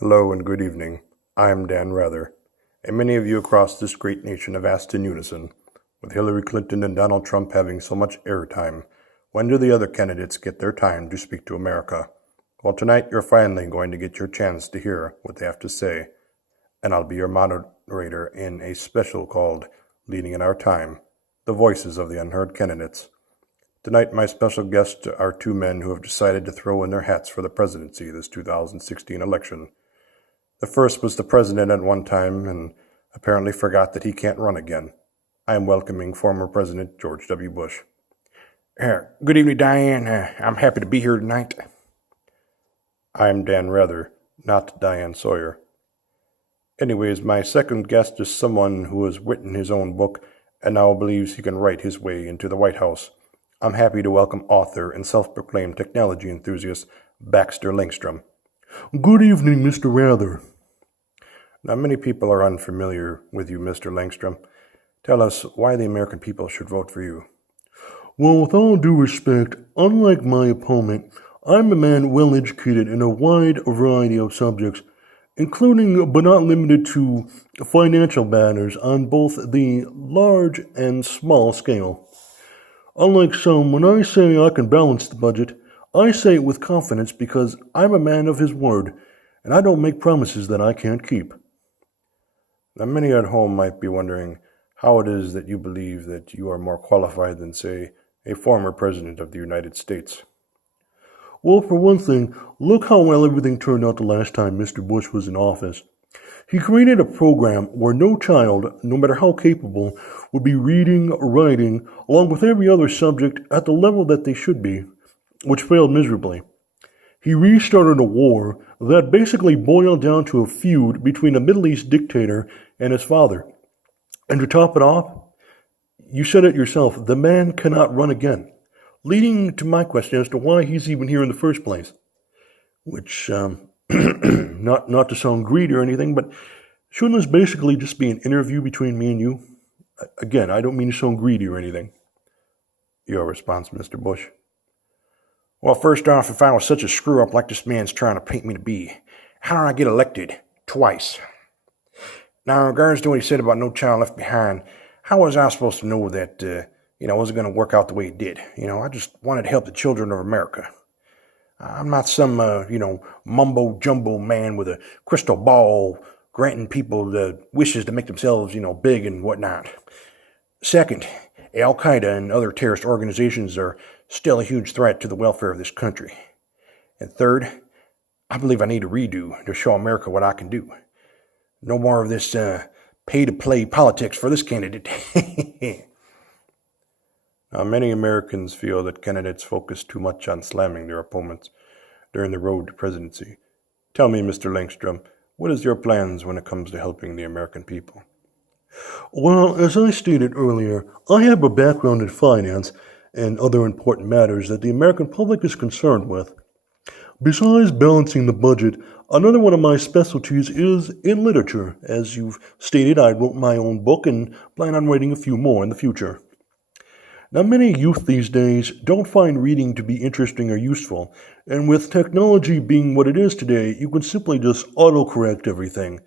Hello and good evening. I'm Dan Rather, and many of you across this great nation have asked in unison, with Hillary Clinton and Donald Trump having so much airtime, when do the other candidates get their time to speak to America? Well, tonight you're finally going to get your chance to hear what they have to say, and I'll be your moderator in a special called Leading in Our Time, The Voices of the Unheard Candidates. Tonight, my special guests are two men who have decided to throw in their hats for the presidency this 2016 election. The first was the president at one time and apparently forgot that he can't run again. I am welcoming former President George W. Bush. Good evening, Diane. I'm happy to be here tonight. I am Dan Rather, not Diane Sawyer. Anyways, my second guest is someone who has written his own book and now believes he can write his way into the White House. I'm happy to welcome author and self-proclaimed technology enthusiast Baxter Langstrom. Good evening, Mr. Rather. Now, many people are unfamiliar with you, Mr. Langstrom. Tell us why the American people should vote for you. Well, with all due respect, unlike my opponent, I'm a man well educated in a wide variety of subjects, including but not limited to financial matters on both the large and small scale. Unlike some, when I say I can balance the budget, I say it with confidence because I'm a man of his word, and I don't make promises that I can't keep. Now, many at home might be wondering how it is that you believe that you are more qualified than, say, a former president of the United States. Well, for one thing, look how well everything turned out the last time Mr. Bush was in office. He created a program where no child, no matter how capable, would be reading or writing, along with every other subject, at the level that they should be, which failed miserably. He restarted a war that basically boiled down to a feud between a Middle East dictator and his father. And to top it off, you said it yourself, the man cannot run again, leading to my question as to why he's even here in the first place. Which, not to sound greedy or anything, but shouldn't this basically just be an interview between me and you? Again, I don't mean to sound greedy or anything. Your response, Mr. Bush? Well, first off, if I was such a screw-up like this man's trying to paint me to be, how did I get elected twice? Now, in regards to what he said about no child left behind, how was I supposed to know that, it wasn't going to work out the way it did? I just wanted to help the children of America. I'm not some, mumbo-jumbo man with a crystal ball granting people the wishes to make themselves, big and whatnot. Second, Al-Qaeda and other terrorist organizations are still a huge threat to the welfare of this country. And third, I believe I need a redo to show America what I can do. No more of this pay-to-play politics for this candidate. Now, many Americans feel that candidates focus too much on slamming their opponents during the road to presidency. Tell me, Mr. Langstrom, what is your plans when it comes to helping the American people? Well, as I stated earlier, I have a background in finance and other important matters that the American public is concerned with. Besides balancing the budget, another one of my specialties is in literature. As you've stated, I wrote my own book and plan on writing a few more in the future. Now, many youth these days don't find reading to be interesting or useful, and with technology being what it is today, you can simply just autocorrect everything,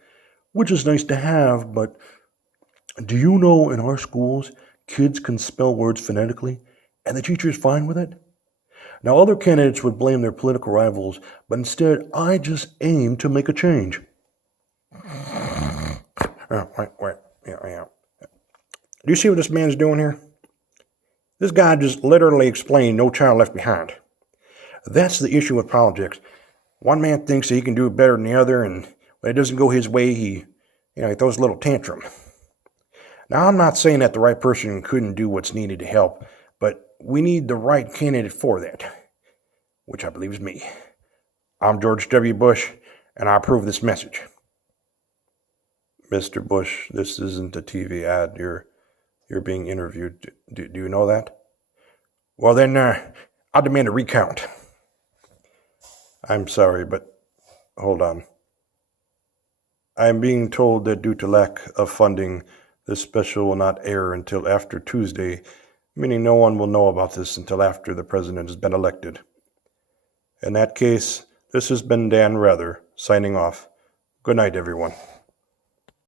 which is nice to have, but do you know in our schools, kids can spell words phonetically, and the teacher is fine with it? Now, other candidates would blame their political rivals, but instead, I just aim to make a change. Wait. Yeah. Do you see what this man's doing here? This guy just literally explained no child left behind. That's the issue with politics. One man thinks that he can do it better than the other, and when it doesn't go his way, he throws a little tantrum. Now, I'm not saying that the right person couldn't do what's needed to help, but we need the right candidate for that, which I believe is me. I'm George W. Bush, and I approve this message. Mr. Bush, this isn't a TV ad. You're being interviewed. Do you know that? Well, then, I demand a recount. I'm sorry, but hold on. I'm being told that due to lack of funding, this special will not air until after Tuesday, meaning no one will know about this until after the president has been elected. In that case, this has been Dan Rather, signing off. Good night, everyone.